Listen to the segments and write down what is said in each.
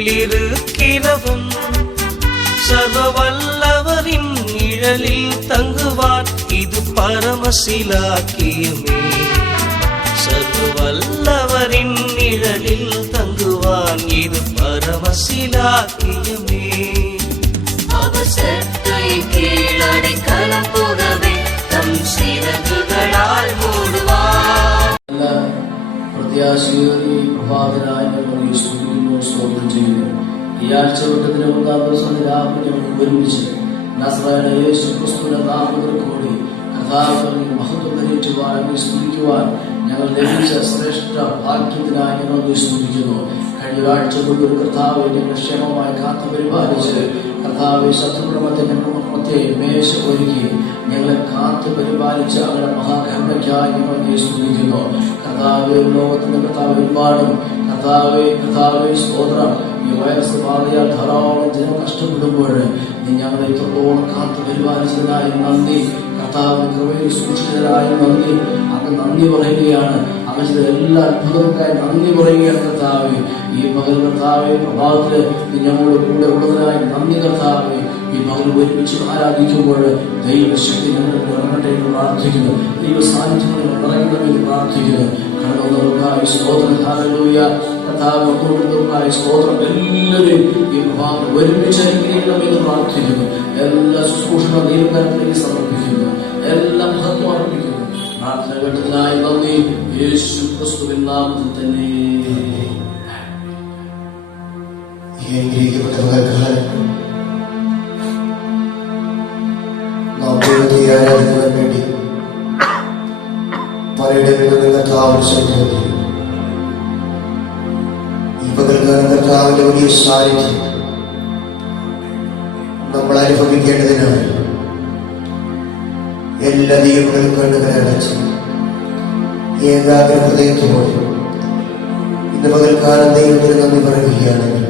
இருக்கிறவன் சர்வ வல்லவரின் நிழலில் தங்குவான். இது பரமசிலாக்கியமே. சர்வ வல்லவரின் நிழலில் தங்குவான். இது பரமசிலாக்கியமே. அவர் செட்டை கீழடை களம் போகவே தம் சிறகுகளால் மூடுவார். പ്രത്യാശയേറി പ്രഭാതനായി ഞങ്ങൾ സ്തുതിക്കുന്നു, സ്തോത്രം ചെയ്യുന്നു. ഈ ആഴ്ചവട്ടത്തിന് 1-ാം ദിവസം രാവിലെ ഞങ്ങൾ ഒരുമിച്ച് നസറായനായ യേശു ക്രിസ്തുവിന്റെ നാമത്തിൽ കൂടി കർത്താവിന്റെ മഹത്വം ധരിക്കുവാൻ സ്തുതിക്കുവാൻ ഞങ്ങൾ ലഭിച്ച ശ്രേഷ്ഠ ഭാഗ്യത്തിനായി ഞങ്ങൾ സ്തുതിക്കുന്നു. കഴിഞ്ഞ ഒരാഴ്ച കൊണ്ട് ഒരു കർത്താവെ ഞങ്ങൾ ക്ഷേമമായി കാത്തു പരിപാലിച്ച് കർത്താവെ ശത്രുക്രമത്തെ ഞങ്ങളുടെ മേശ ഒരുക്കി ഞങ്ങളെ കാത്തു പരിപാലിച്ച് അവരുടെ മഹാകരുണയ്ക്കായി ഞങ്ങൾ സ്തുതിക്കുന്നു. കർത്താവെ ലോകത്തിന്റെ കർത്താവ് ഒരുപാടും കർത്താവെ സ്തോത്രം. ഈ വൈറസ് ബാധയാൽ ധാരാളം ജനം കഷ്ടപ്പെടുമ്പോൾ നീ ഞങ്ങളെ ഇത്രത്തോളം കാത്തു പരിപാലിച്ചതിനായി നന്ദി. കർത്താവിന്റെ കൃപയിൽ സൂക്ഷിച്ചതിനായി നന്ദി. അങ്ങ് നന്ദി പറയുകയാണ്. അങ്ങ് ചെയ്ത എല്ലാ അത്ഭുതങ്ങൾക്കായി നന്ദി പറയുകയാണ് കർത്താവെ. ഈ പകൽ കർത്താവെ പ്രഭാതത്തില് നീ ഞങ്ങളുടെ കൂടെ ഉള്ളതിനായി നന്ദി കർത്താവെ. ഈ പകൽ ഒരുമിച്ച് ആരാധിക്കുമ്പോൾ ദൈവശക്തി ഞങ്ങളുടെ ഇറങ്ങട്ടെ എന്ന് പ്രാർത്ഥിക്കുന്നു. ദൈവ സാന്നിധ്യങ്ങൾ നിറയണമെന്ന് പ്രാർത്ഥിക്കുന്നു. കടന്നുള്ളവർക്കായി സ്തോത്രം. ഹല്ലേലൂയ. കർത്താവ് ഒന്നുകൊണ്ടവർക്കായി സ്തോത്രം. എല്ലാവരും ഈ പ്രഭാതം ഒരുമിച്ച് അനുഗ്രഹിക്കണമെന്ന് പ്രാർത്ഥിക്കുന്നു. എല്ലാ ശുശ്രൂഷണ ദൈവകരത്തിലേക്ക് സമർപ്പിക്കുന്നു. എല്ലാം മഹത്വം അർപ്പിക്കുന്നു. പ്രാർത്ഥന കേട്ടതിനായി നന്ദി. യേശു ക്രിസ്തുവിൻ നാമത്തിൽ തന്നെ. ആരാധിക്കുവാൻ വേണ്ടി പലയിടങ്ങളിൽ നിങ്ങൾക്ക് ആവശ്യമുണ്ട്. ഈ പകൽക്കാലം കർത്താവിന്റെ വലിയ സാന്നിധ്യം നമ്മൾ അനുഭവിക്കേണ്ടതിനാണ് എല്ലാ ദൈവങ്ങളും കണ്ണുകളടച്ച് ഏകാഗ്ര ഹൃദയത്തോടെ ഇന്ന് പകൽക്കാലം ദൈവത്തിന് നന്ദി പറയുകയാണെങ്കിൽ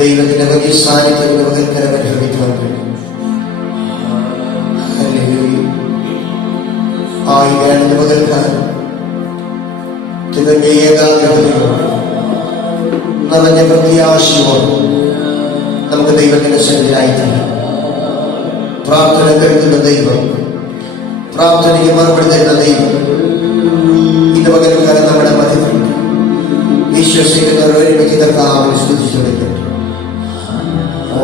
ദൈവത്തിന്റെ വലിയ സാന്നിധ്യം ഇന്ന് പകൽക്കാലം അനുഭവിക്കാൻ കഴിയും. ആയിരണ്ട് പകൽക്കാലം തികഞ്ഞ ഏകാഗ്രതയോടെ നിറഞ്ഞ പ്രത്യാശയോടെ നമുക്ക് ദൈവത്തിന്റെ സന്നിധിയിലായിത്തീരാം. പ്രാർത്ഥന കേൾക്കുന്ന ദൈവം, പ്രാർത്ഥനയ്ക്ക് മറുപടി തരുന്ന ദൈവം ഇന്ന് പകൽക്കാലം നമ്മുടെ മധ്യത്തിലുണ്ട്. വിശ്വസിക്കുന്നവർ ഒരുമിച്ച് കർത്താവിനെ സ്തുതിച്ചു വയ്ക്കട്ടെ. ഓ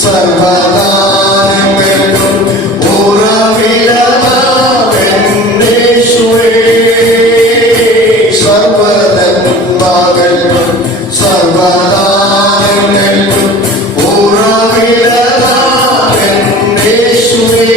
സർവകാലങ്ങൾക്കും ഉറവിടമാവെന്നേശുവേ. സർവനന്മകൾക്കും സർവകാലങ്ങൾക്കും ഉറവിടമാവെന്നേശുവേ.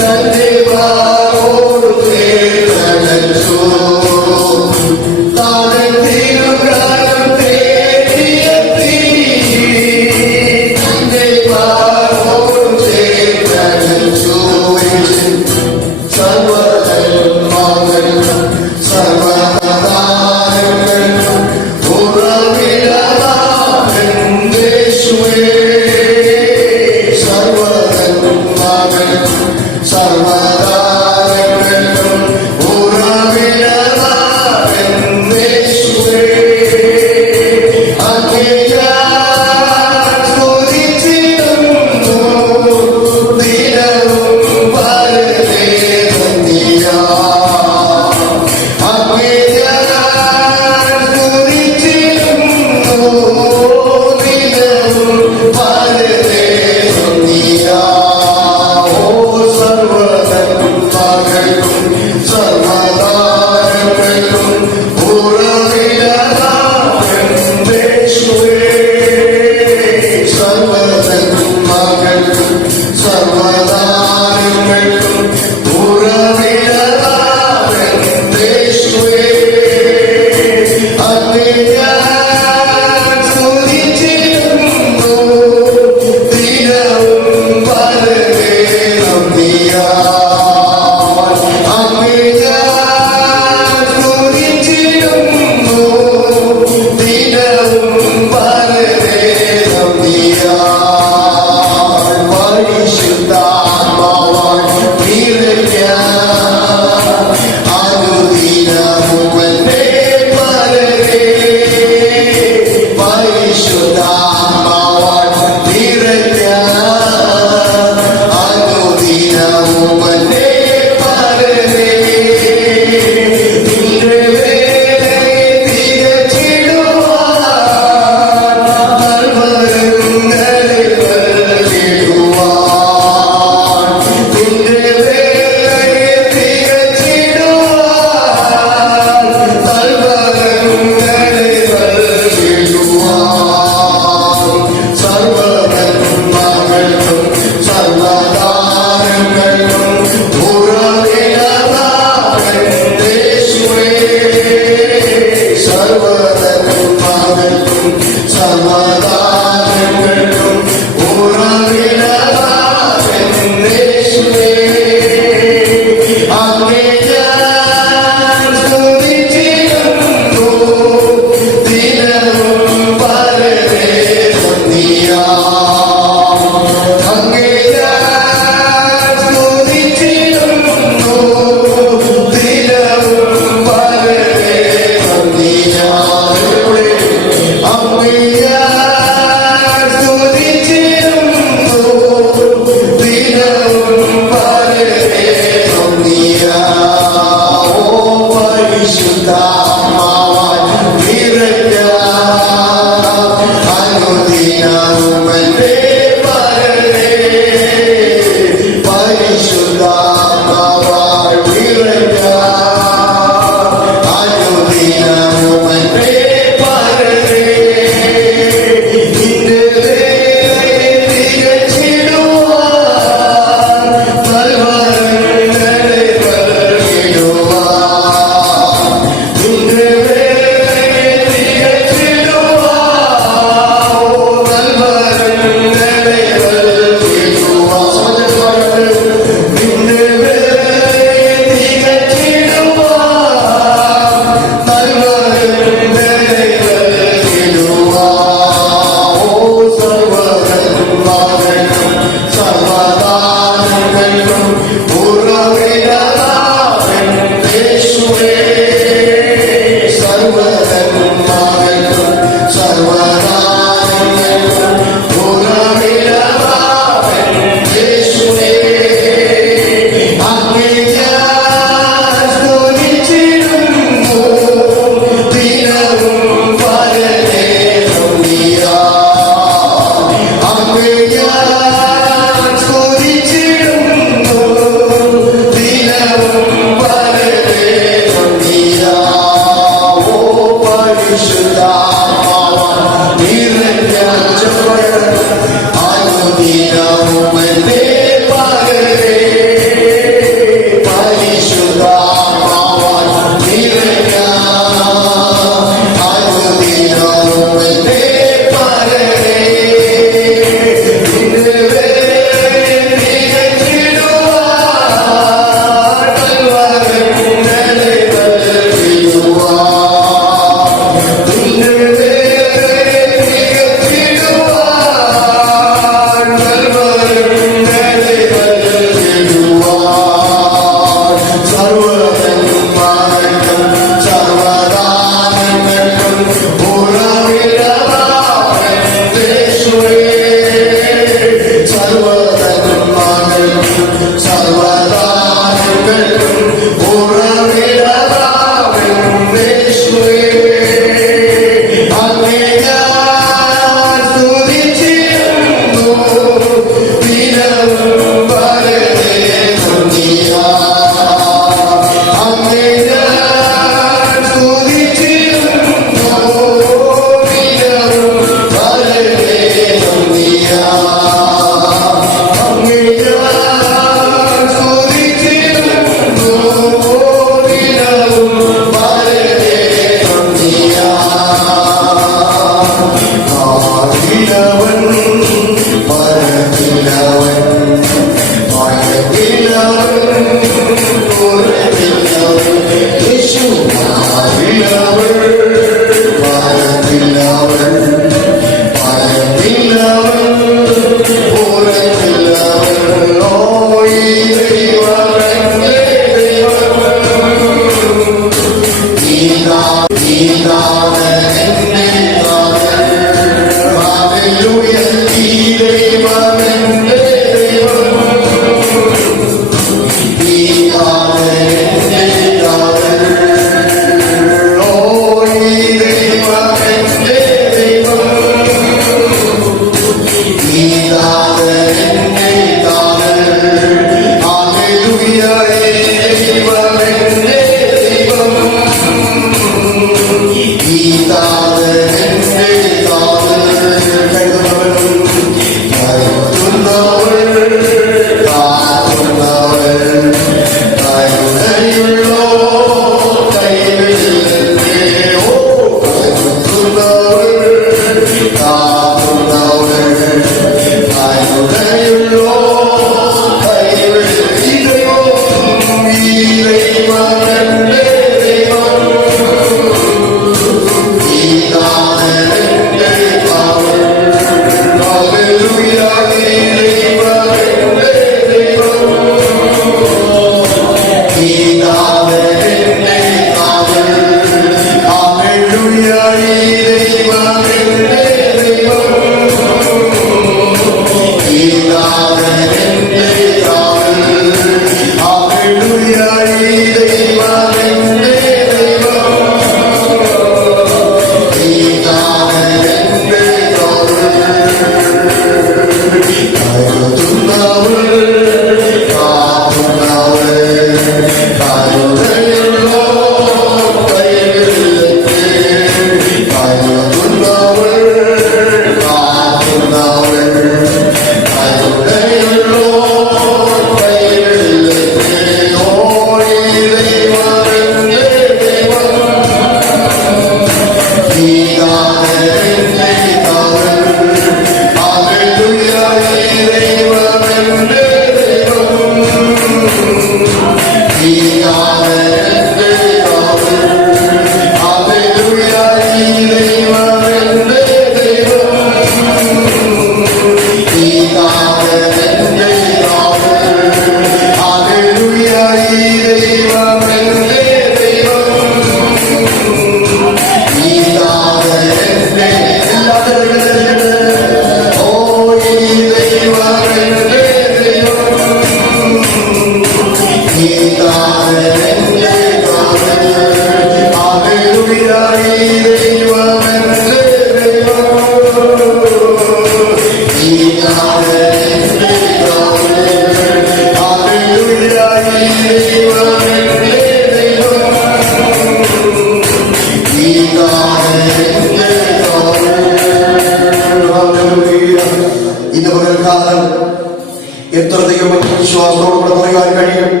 വിശ്വാസത്തോടുകൂടെ പറയാൻ കഴിയും.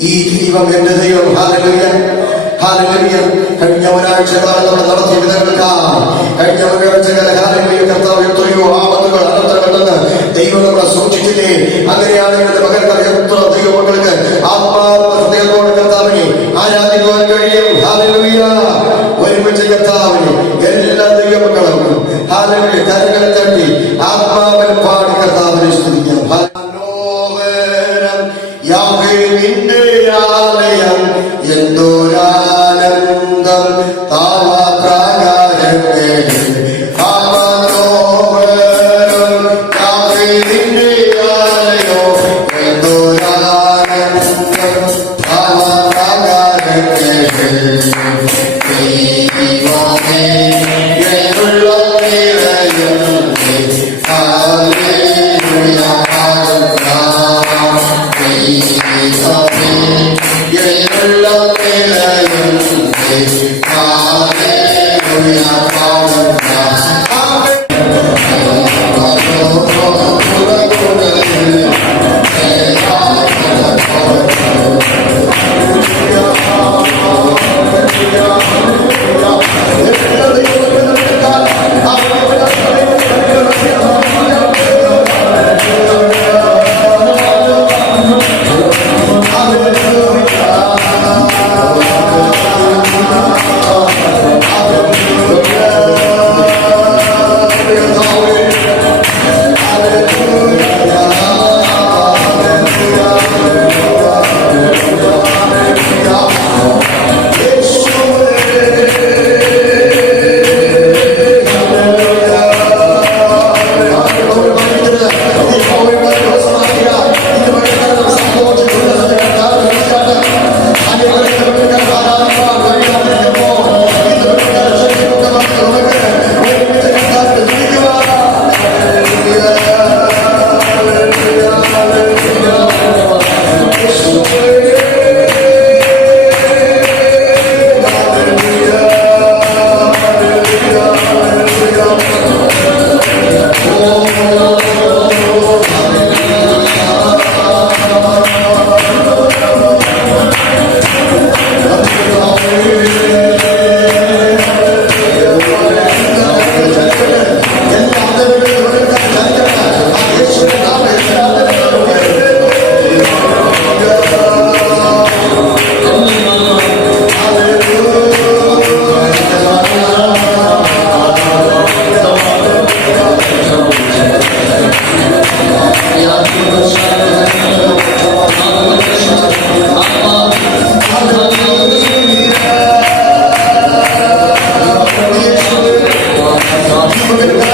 ഈ ദൈവം എന്റെ ദൈവം. Hallelujah, hallelujah. കഴിഞ്ഞ ഒരാഴ്ചക്കാലം നമ്മൾ നടത്തിയ വിധങ്ങൾക്കാണ്. കഴിഞ്ഞ ഒരാഴ്ചക്കാലം ഹല്ലേലൂയ കർത്താവ് എത്രയോ ആപത്തുകൾ അനന്തരമെന്ന് ദൈവം നമ്മളെ സൂക്ഷിച്ചില്ലേ? അങ്ങനെയാണെങ്കിൽ മകൾക്ക് എത്ര ദൈവമക്കൾക്ക് ആത്മാർത്ഥതയോടെ കർത്താവിനെ ആരാധിക്കുവാൻ കഴിയും. ഹല്ലേലൂയ. ഒരുമിച്ച് കർത്താവിനെ എല്ലാ ദൈവമക്കളും ഹല്ലേലൂയ കരങ്ങൾ തട്ടി ആത്മാവിൽ പാടി കർത്താവിനെ സ്തുതിക്കാം. നിന്റെ ആലയം എന്തോരാനന്ദം താവാപ്രാകാരത്തെ നിന്റെ ആലയോ എന്തോരാനന്ദം താവാപ്രാകാരത്തെ ദൈവമേ എന്നുള്ള നിറയും ഹല്ലേലൂയ. I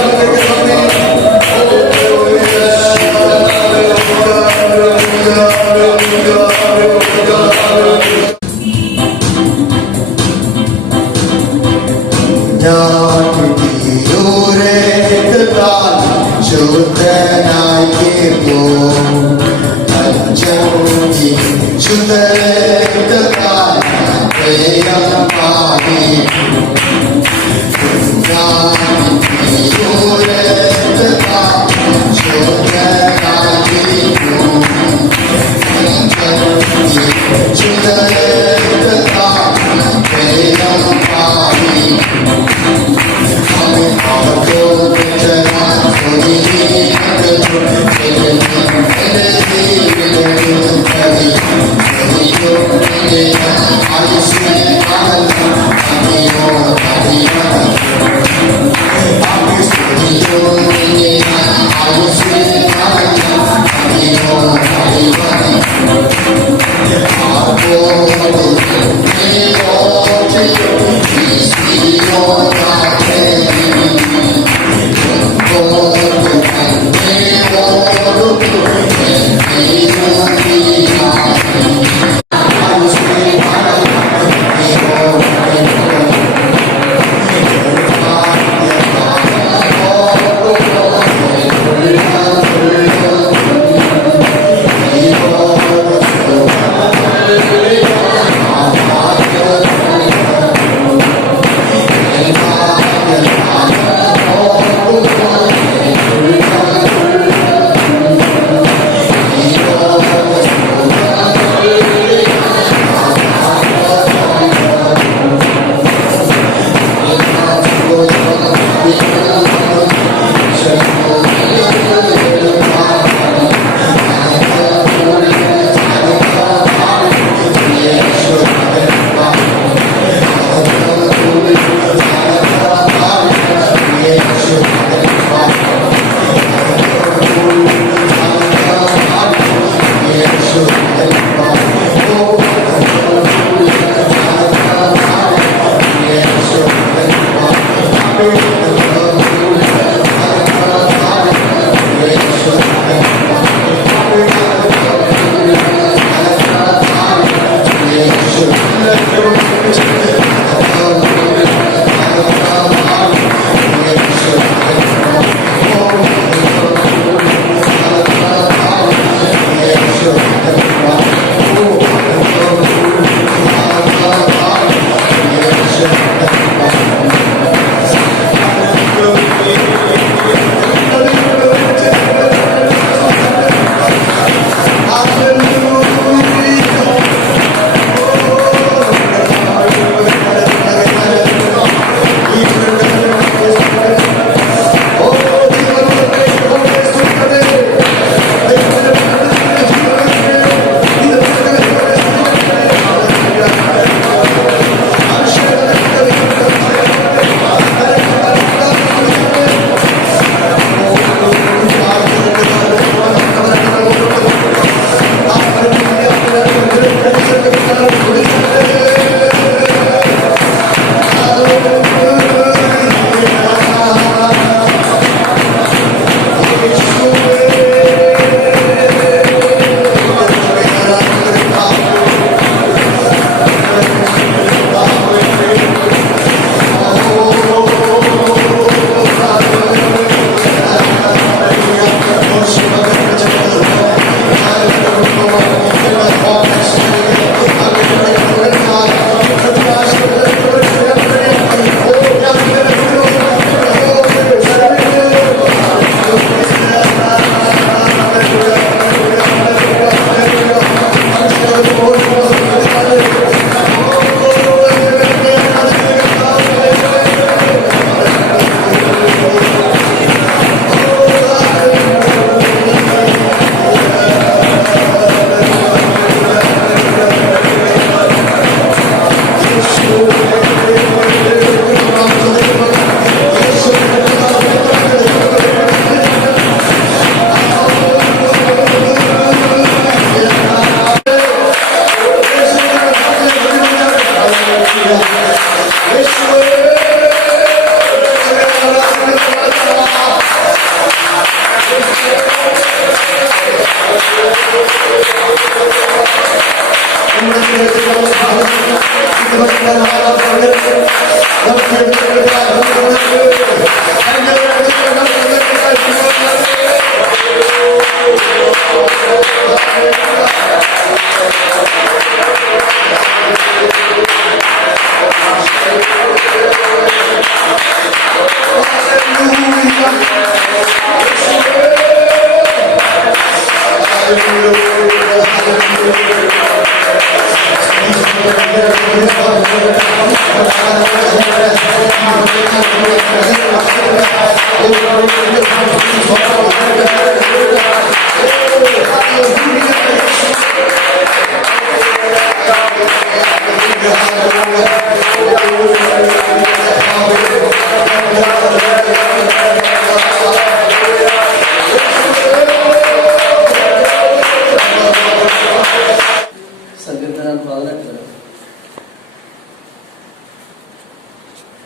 സങ്കീർത്തനം 18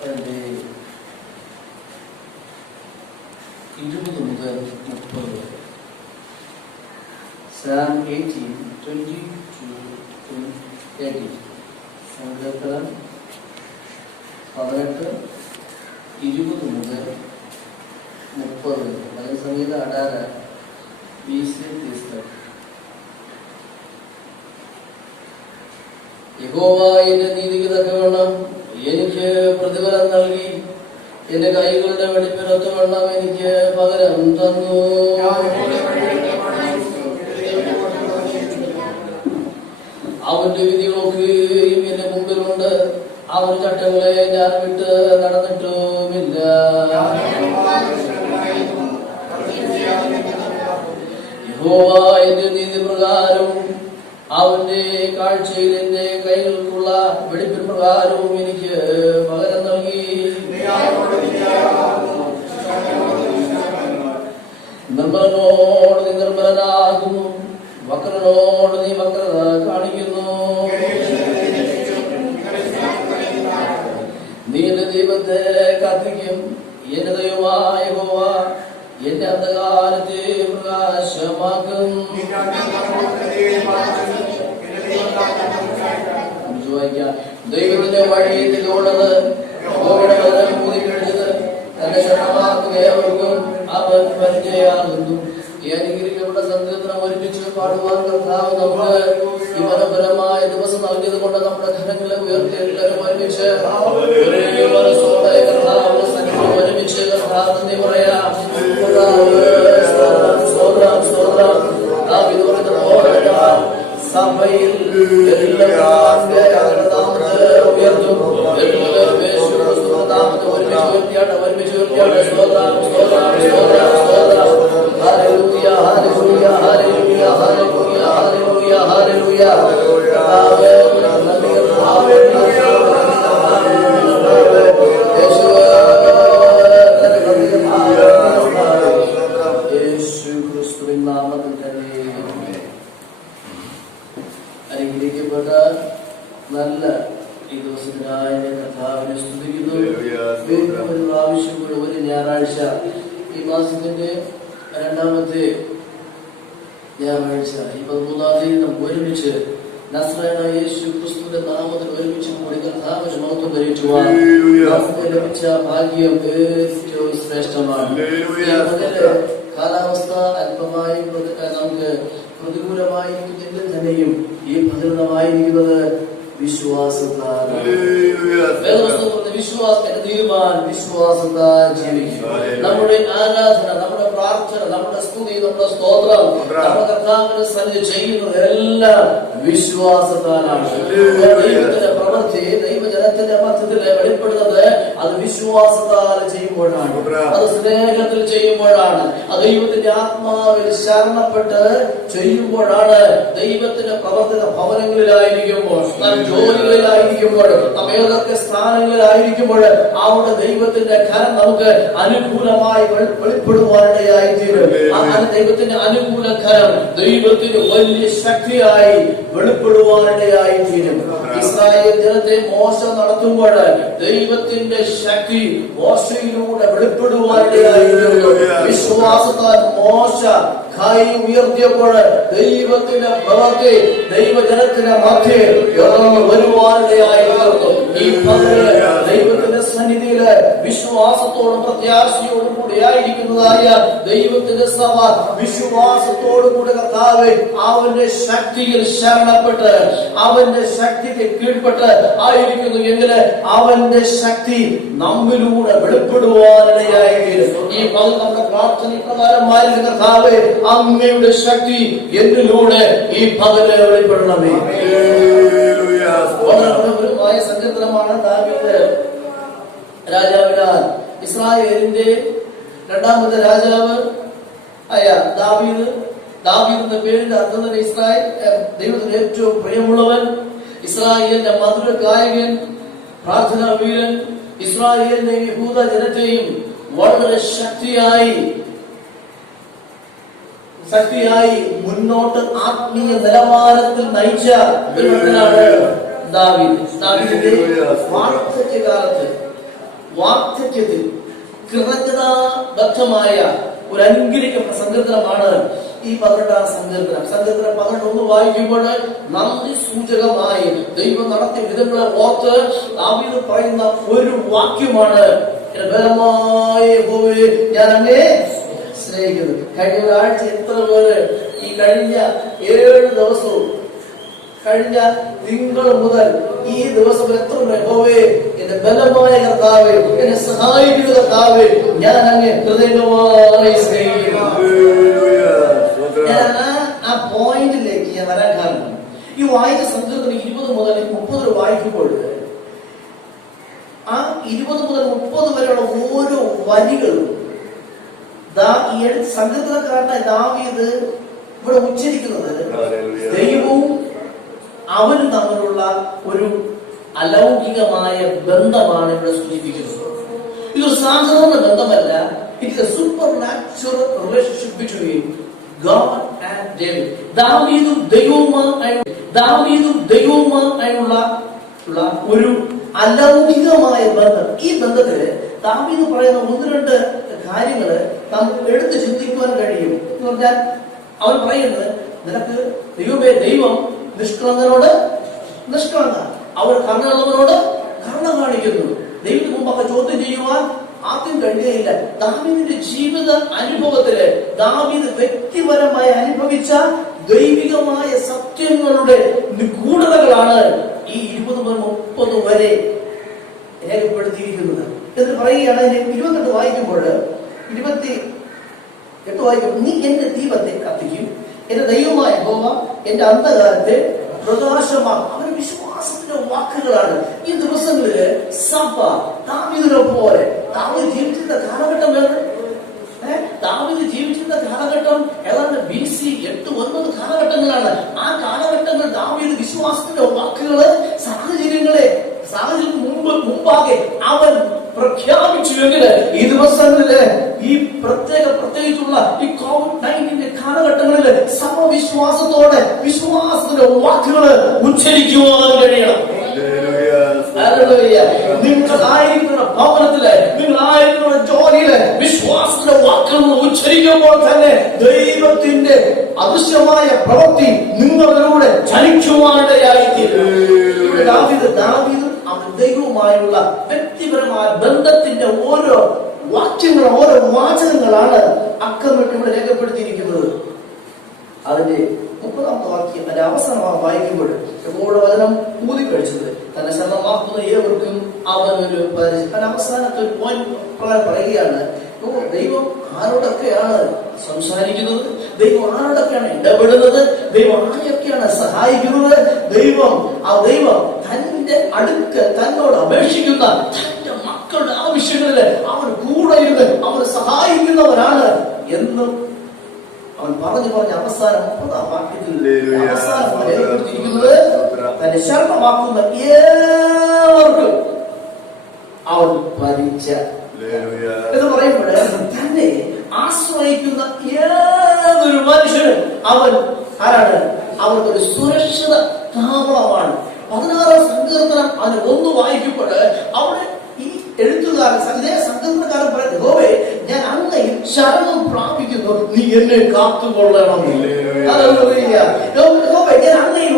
അതിന്റെ 20 മുതൽ 30 വരെ. Psalm 18, 20 to 30. സങ്കീർത്തനം 18, 20 മുതൽ 30 വരെ. ഭജൻ സംഗീത 18, 20 तक. യഹോവ എന്റെ നീതിക്ക് തക്കവണ്ണം എനിക്ക് പ്രതിഫലം നൽകി, എന്റെ കൈകളുടെ വെടിപ്പിനൊത്തവണ്ണം എനിക്ക് പകരം തന്നു. അവന്റെ വിധികളൊക്കെയും എന്റെ മുമ്പിലുണ്ട്, അവന്റെ ചട്ടങ്ങളെ ഞാൻ വിട്ട് നടന്നിട്ടുമില്ല. യഹോവ എന്റെ നീതി പ്രകാരം അവന്റെ കാഴ്ചയിൽ എന്റെ കൈകൾക്കുള്ള വെടിപ്പിൻ പ്രകാരവും എനിക്ക് പകരം നൽകി. നിർമ്മലനോട് നീ നിർമ്മലനാകുന്നു, വക്രനോട് നീ വക്രത കാണിക്കുന്നു. നീ എന്റെ ദൈവത്തെ കത്തിക്കും, എന്റെ ദൈവമായ യഹോവ എന്റെ അന്ധകാലത്തെ പ്രകാശമാക്കും. ദൈവത്തിന്റെ വഴി തികവുള്ളത്, യഹോവയുടെ വചനം ഊതിക്കഴിഞ്ഞത്, തന്റെ ശരണമാർക്കും ഏവർക്കും അവൻ പരിചയാകുന്നു. ഈ അനുഗ്രഹിക്കപ്പെട്ട സങ്കീർത്തനം ഒരുമിച്ച് പാടുവാൻ കർത്താവ് നമുക്ക് ഈ മനോഹരമായ ദിവസം നൽകിയത് കൊണ്ട് നമ്മുടെ ഘനങ്ങളെ ഉയർത്തി എല്ലാവരും ഒരുമിച്ച് ഒരേ മനസ്സോടെ കർത്താവിന്റെ സന്നിധിയിൽ ഒരുമിച്ച് കർത്താവ് നന്ദി പറയാം. സഭയിൽ എല്ലാവരും ഉയർത്തും, എല്ലാവരും ഒരുമിച്ച് അനുഗ്രഹിക്കപ്പെട്ട നല്ല ഈ ദിവസത്തിനായി കർത്താവിനെ സ്തുതിക്കുന്നു. ഒരു ഞായറാഴ്ച, ഈ മാസത്തിന്റെ 2ാമത്തെ ഞായറാഴ്ച, ഈ 13-ാം തീയതി നമുക്ക് ഒരുമിച്ച് നസ്രായനായ യേശു ക്രിസ്തുവിന്റെ നാമത്തിൽ ഒരുമിച്ച് കൂടി കർത്താവിന്റെ മഹത്വം ധരിക്കുവാൻ നമുക്ക് ലഭിച്ച ഭാഗ്യം ഏറ്റവും ശ്രേഷ്ഠമാണ്. കാലാവസ്ഥ അല്പമായി നമുക്ക് പ്രതികൂലമായിരിക്കുന്നെങ്കിൽ തന്നെയും ഈ ഭദ്രതമായിരിക്കുന്നത് വിശ്വാസത്താൽ. വിശ്വാസത്തിന്റെ തീരുമാനം വിശ്വാസത്താൽ ജീവിക്കും. നമ്മുടെ ആരാധന, നമ്മുടെ പ്രാർത്ഥന, നമ്മുടെ സ്തുതി, നമ്മുടെ സ്തോത്രം, നമ്മുടെ കർത്താവിന്റെ സന്നിധി ചെയ്യുന്നത് എല്ലാം വിശ്വാസത്താലാണ്. ദൈവത്തിന്റെ പ്രവൃത്തി ദൈവജനത്തിന്റെ മധ്യത്തിൽ വെളിപ്പെടുന്നത് അത് വിശ്വാസത്താൽ ചെയ്യുമ്പോഴാണ്, അത് സ്നേഹത്തിൽ ചെയ്യുമ്പോഴാണ്, അത് ദൈവത്തിന്റെ ആത്മാവിൽ ശരണപ്പെട്ട് ചെയ്യുമ്പോഴാണ്. ദൈവത്തിന്റെ പ്രവർത്തന ഭവനങ്ങളിലായിരിക്കുമ്പോൾ, നാം ജോലികളിലായിരിക്കുമ്പോൾ, നാം ഏതൊക്കെ സ്ഥാനങ്ങളിലായിരിക്കുമ്പോൾ അവിടെ ദൈവത്തിന്റെ കരം നമുക്ക് അനുകൂലമായി വെളിപ്പെടുവാനിടയായി തീരും. ദൈവത്തിന്റെ അനുകൂല കരം ദൈവത്തിന് വലിയ ശക്തിയായി വെളിപ്പെടുവാനിടയായി തീരും. ഇസ്രായേൽ ജനത്തെ മോശ നടത്തുമ്പോൾ ദൈവത്തിന്റെ ശക്തി മോശയിലൂടെ വെളിപ്പെടുവാനിടയായി തീർന്നു. വിശ്വാസത്താൽ മോശ കൈ ഉയർത്തിയപ്പോൾ ദൈവത്തിന്റെ പ്രവൃത്തി ദൈവജനത്തിന്റെ മധ്യേ വരുവാനിടയായി തീർന്നു. ഈ പകല് ദൈവത്തിന്റെ സന്നിധിയില് വിശ്വാസത്തോടും പ്രത്യാശയോടും കൂടി ആയിരിക്കുന്നതായ ദൈവത്തിന്റെ സഭ വിശ്വാസത്തോടു കൂടി കർത്താവേ അവന്റെ ശക്തിയിൽ ശരണപ്പെട്ട് അവന്റെ ശക്തിക്ക് കീഴ്പ്പെട്ട് ആയിരിക്കുന്നു എങ്കില് അവന്റെ ശക്തി നമ്മിലൂടെ വെളിപ്പെടുവാനിടയായിത്തീരും. ഈ പകൽ നമ്മുടെ പ്രാർത്ഥന പ്രകാരമായിരുന്നു കർത്താവേ അങ്ങയുടെ ശക്തി എന്നിലൂടെ ഈ പകല് വെളിപ്പെടണമേ. വളരെ മനോഹരമായ സങ്കീർത്തനമാണ് ദാവീദ് രാജാവിനാൽ ഇസ്രായേലിന്റെ രണ്ടാമത്തെ രാജാവ് ആയ ദാവീദിന്റെ പേരിന്റെ അർത്ഥം തന്നെ ഇസ്രായേൽ, ദൈവത്തിന് ഏറ്റവും പ്രിയമുള്ളവൻ, ഇസ്രായേലിന്റെ മധുര ഗായകൻ, പ്രാർത്ഥനാ വീരൻ, ഇസ്രായേലിനെയും യഹൂദ ജനത്തെയും വളരെ ശക്തിയായി മുന്നോട്ട് ആത്മീയ നിലവാരത്തിൽ നയിച്ച ഒരു വ്യക്തിയാണ് ദാവീദ്. ദാവീദിന്റെ വാർദ്ധക്യത്തിൽ കൃതജ്ഞതാബദ്ധമായ ഒരു അനുഗ്രഹിക്കപ്പെട്ട സങ്കീർത്തനമാണ് ഈ 18 സങ്കീർത്തനം. സങ്കീർത്തനം 11 വായിക്കുമ്പോൾ നന്ദി സൂചകമായി ദൈവം നടത്തിയ വിധങ്ങളെ ഓർത്ത് ദാവീദ് പറയുന്ന ഒരു വാക്യമാണ്, ഞാൻ അങ്ങേ സ്നേഹിക്കുന്നത്. കഴിഞ്ഞ ഒരാഴ്ച എത്ര പേര് ഈ കഴിഞ്ഞ 7 ദിവസവും കഴിഞ്ഞ തിങ്കൾ മുതൽ ഈ ദിവസം എത്ര യഹോവേ എന്റെ ബലമായ കർത്താവേ, എന്നെ സഹായിക്കുന്ന കർത്താവേ, ഞാൻ അങ്ങേ ഹൃദയമായി സ്നേഹിക്കുന്നു. ഞാൻ ആ പോയിന്റിലേക്ക് ഞാൻ വരാൻ കാരണം ഈ വായിച്ച സങ്കീർത്തനം 20 മുതൽ 30 വായിക്കുമ്പോൾ ആ 20 മുതൽ 30 വരെയുള്ള ഓരോ വരികളും ഈ സങ്കീർത്തനക്കാരനായ ദാവീദ് ഇവിടെ ഉച്ചരിക്കുന്നത് ദൈവവും അവനും തമ്മിലുള്ള ഒരു അലൗകികമായ ബന്ധമാണ് ഇവിടെ സൂചിപ്പിക്കുന്നത്. ഇതൊരു സാധാരണ ബന്ധമല്ല. It is a super natural relationship between God and David. ദാവീദും ദൈവവുമായുള്ള ഒരു അലൗകികമായ ബന്ധം. ഈ ബന്ധത്തില് ദാവീദ് പറയുന്ന 1-2 കാര്യങ്ങള് നമുക്ക് എടുത്ത് ചിന്തിക്കുവാൻ കഴിയും. എന്ന് പറഞ്ഞാൽ അവൻ പറയുന്നത്, നിനക്ക് ദൈവം നിഷ്കളങ്കനോട് നിഷ്കളങ്ക, അവർ കരുണയുള്ളവരോട് കരുണ കാണിക്കുന്നു. ദൈവത്തിന് മുമ്പൊക്കെ ചോദ്യം ചെയ്യുവാൻ ആദ്യം കഴിയുകയില്ല. ദാവീദിന്റെ ജീവിത അനുഭവത്തില് ദാവീദ് വ്യക്തിപരമായി അനുഭവിച്ച ദൈവികമായ സത്യങ്ങളുടെ നിഗൂഢതകളാണ് ഈ 20 മുതൽ 30 വരെ രേഖപ്പെടുത്തിയിരിക്കുന്നത്. എന്ന് പറയുകയാണ്. 28 വായിക്കുമ്പോൾ 28 വായിക്കുമ്പോൾ, നീ എന്റെ ദീപത്തെ കത്തിക്കും, എന്റെ ദൈവമായ യഹോവ എന്റെ അന്ധകാരത്തെ പ്രകാശമാക്കും. അവരുടെ വിശ്വാസത്തിന്റെ വാക്കുകളാണ്. ഈ ദിവസങ്ങളില് സഭ ദാവീദിനെ പോലെ ദാവീദ് ജീവിച്ചിരുന്ന കാലഘട്ടം ദാവീദ് ജീവിച്ചിരുന്ന കാലഘട്ടം ഏതാണ്ട് BC 8-9 കാലഘട്ടങ്ങളാണ്. ആ കാലഘട്ടങ്ങൾ ദാവീദ് വിശ്വാസത്തിന്റെ വാക്കുകള് സാഹചര്യം മുമ്പാകെ അവൻ പ്രഖ്യാപിച്ചുവെങ്കിൽ ഈ ദിവസങ്ങളില് ഈ പ്രത്യേകിച്ചുള്ള ഈ COVID-19 കാലഘട്ടങ്ങളില് സമവിശ്വാസത്തോടെ വിശ്വാസത്തിന്റെ വാക്കുകള് ഉച്ചരിക്കുവാൻ കഴിയണം. നിങ്ങളായിരിക്കുന്ന ഭവനത്തില്, നിങ്ങളായിരിക്കുന്ന ജോലിയില് വിശ്വാസത്തിന്റെ വാക്കുകൾ ഉച്ചരിക്കുമ്പോൾ തന്നെ ദൈവത്തിന്റെ അദൃശ്യമായ പ്രവൃത്തി നിങ്ങളിലൂടെ ചലിക്കുവാനിടയായിത്തീരും. ദാവീദും അവൻ ദൈവവുമായുള്ള വ്യക്തിപരമായ ബന്ധത്തിന്റെ ഓരോ വാക്യങ്ങൾ, ഓരോ വാചകങ്ങളാണ് അക്കമിട്ട് ഇവിടെ രേഖപ്പെടുത്തിയിരിക്കുന്നത്. അതിന്റെ 30-ാമത്തെ വാക്യം അതിന്റെ അവസാനമായി വായിക്കുമ്പോൾ എപ്പോഴും വചനം ഊതിക്കഴിച്ചത് തന്നെ ശരണമാക്കുന്ന ഏവർക്കും അവനൊരു പരിചയം. അവസാനത്തെ ഒരു പോയിന്റ് പറയുകയാണ്, ദൈവം ആരോടൊക്കെയാണ് സംസാരിക്കുന്നത്, ദൈവം ആരോടൊക്കെയാണ് ഇടപെടുന്നത്, ദൈവം ആരെയൊക്കെയാണ് സഹായിക്കുന്നത്. ദൈവം തന്റെ അടുക്ക് തന്നോട് അപേക്ഷിക്കുന്ന തന്റെ മക്കളുടെ ആവശ്യങ്ങളില് അവൻ കൂടെ ഇരുന്ന് അവന് സഹായിക്കുന്നവരാണ് എന്നും അവൻ പറഞ്ഞ് അവസാനം 30-ാം വാക്യത്തിൽ തന്നെ ശരണമാക്കുന്ന ഏവർക്കും അവൻ ഭരിച്ച എന്ന് പറയുമ്പോൾ തന്നെ ആശ്രയിക്കുന്ന ഏതൊരു മനുഷ്യനും അവൻ ആരാണ്? അവർക്കൊരു സുരക്ഷിത താവളമാണ്. 16-ാം സങ്കീർത്തനം അതിന് 1 വായിക്കുമ്പോൾ അവിടെ ഈ എഴുത്തുകാരൻ ഇതേ സങ്കീർത്തനക്കാരൻ പറയുന്നത്, യഹോവേ ഞാൻ അങ്ങയിൽ ശരണം പ്രാപിക്കുന്നു, നീ എന്നെ കാത്തുകൊള്ളണം. യഹോവേ ഞാൻ അങ്ങയിൽ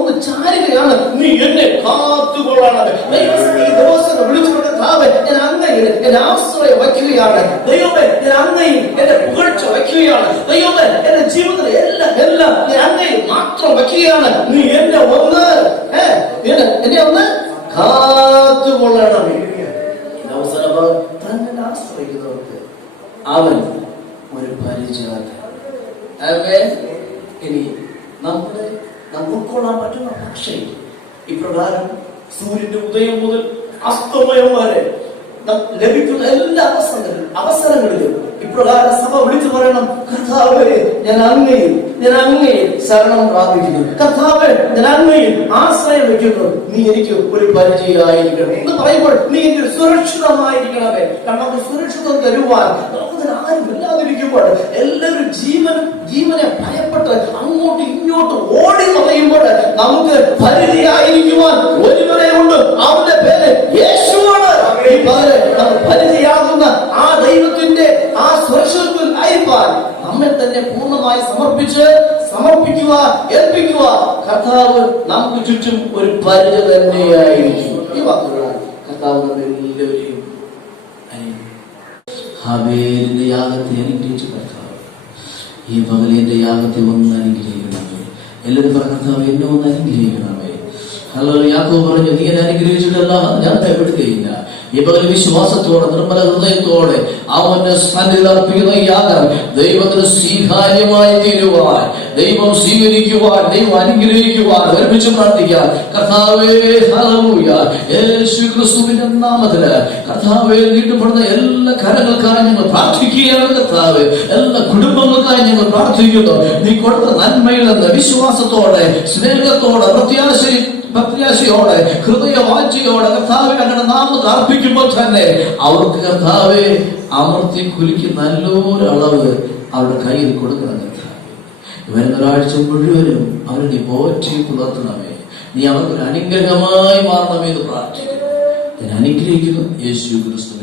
ഒന്ന് ചാരുകയാണ്. നീ എന്നെ കാത്തുകൊള്ളണമേ. ദൈവമേ, ഈ ദിവസം വിളിച്ചുകൊണ്ട് കർത്താവേ, ഞാൻ അങ്ങയിൽ എന്റെ ആശ്രയം വയ്ക്കുകയാണ്. ദൈവമേ, ഞാൻ അങ്ങയിൽ എന്റെ പുകഴ്ച വയ്ക്കുകയാണ്. ദൈവമേ, എന്റെ ജീവിതത്തിലെ എല്ലാം ഞാൻ അങ്ങയിൽ മാത്രം വയ്ക്കുകയാണ്. നീ എന്നെ ഒന്ന് കാത്തുകൊള്ളണമേ. തന്നെ ആശ്രയിക്കുന്നവർക്ക് അവൻ ഒരു പരിചയം. ഇനി നാം ഉൾക്കൊള്ളാൻ പറ്റുന്ന ഭാഷയിൽ ഇപ്രകാരം സൂര്യന്റെ ഉദയം മുതൽ അസ്തമയം വരെ ലഭിക്കുന്ന എല്ലാ അവസരങ്ങളിലും ഇപ്രകാരം സഭ വിളിച്ചു പറയണം, കർത്താവേ, ഞാൻ അങ്ങയിൽ ശരണം പ്രാപിക്കുന്നു. കർത്താവേ, ഞാൻ അങ്ങയിൽ ആശ്രയം വയ്ക്കുന്നു. നീ എനിക്ക് ഒരു പരിചയമായിരിക്കണം എന്ന് പറയുമ്പോൾ നീ എനിക്ക് സുരക്ഷിതമായിരിക്കണമേ. കാരണം നമുക്ക് സുരക്ഷിതം തരുവാൻ നമുക്കതിന് ആരും ഇല്ലാതിരിക്കുമ്പോൾ എല്ലാവരും ജീവനെ ഭയപ്പെട്ട് അങ്ങോട്ടും ഇങ്ങോട്ടും ഓടി പറയുമ്പോൾ നമുക്ക് പരിചയമായിരിക്കുവാൻ ഒരുവരെ ഉണ്ട്. അവന്റെ പേര് യേശുവാണ്. ഈ പകരം നമുക്ക് പരിചയമാകുന്ന ആ ദൈവത്തിന്റെ ആ സുരക്ഷിതത്വത്തിൽ ആയിരിക്കാൻ നമ്മെ തന്നെ പൂർണ്ണമായി സമർപ്പിക്കുക, ഏൽപ്പിക്കുക. കർത്താവ് നമുക്ക് ചുറ്റും ഒരു പരിചയം തന്നെയായിരിക്കും. ഈ വാക്കുകളാൽ കർത്താവ് എല്ലാവരെയും ഹാബേലിന്റെ യാഗത്തെ അനുഗ്രഹിച്ചു. കർത്താവ്, ഈ പകലിന്റെ യാഗത്തെ ഒന്ന് അനുഗ്രഹിക്കണമേ. എല്ലാവരും പറഞ്ഞ കർത്താവ്, എന്നെ ഒന്ന് അനുഗ്രഹിക്കണമേ. ഹലോ, യാക്കോബ് പറഞ്ഞു, നീ എന്നെ അനുഗ്രഹിച്ചിട്ടല്ല ഞാൻ ഭയപ്പെടുകയില്ല. ഈ പകൽ വിശ്വാസത്തോടെ നിർമ്മല ഹൃദയത്തോടെ അവന്റെ സന്നിധിയിൽ അർപ്പിക്കുന്ന യാഗം ദൈവത്തിന് സ്വീകാര്യമായി തീരുവാൻ, ദൈവം സ്വീകരിക്കുവാൻ, ദൈവം അനുഗ്രഹിക്കുവാൻ ഒരുമിച്ച് പ്രാർത്ഥിക്കാം. കർത്താവേ, ഹല്ലേലൂയ, യേശു ക്രിസ്തുവിന്റെ നാമത്തില് കർത്താവേ, നീട്ടപ്പെടുന്ന എല്ലാ കരങ്ങൾക്കായി ഞങ്ങൾ പ്രാർത്ഥിക്കുകയാണ്. കർത്താവേ, എല്ലാ കുടുംബങ്ങൾക്കായി ഞങ്ങൾ പ്രാർത്ഥിക്കുന്നു. നീ കൊടുത്ത നന്മയിൽ നിന്ന് വിശ്വാസത്തോടെ, സ്നേഹത്തോടെ, പ്രത്യാശയോടെ, ഹൃദയവാഞ്ചയോടെ കർത്താവേ അങ്ങയുടെ നാമത്തിൽ അർപ്പിക്കുമ്പോൾ തന്നെ അവർക്ക് കർത്താവേ അമർത്തി കുലുക്കി നല്ലൊരു അളവ് അവരുടെ കയ്യിൽ കൊടുക്കണം. കർത്താവേ, വരുന്ന ഒരാഴ്ച മുഴുവനും അവരെ നീ പോറ്റി പുലർത്തണമേ. നീ അവർക്ക് അനുഗ്രഹമായി മാറണമേ എന്ന് പ്രാർത്ഥിക്കുന്നു. ഞാൻ അനുഗ്രഹിക്കുന്നു യേശു ക്രിസ്തു.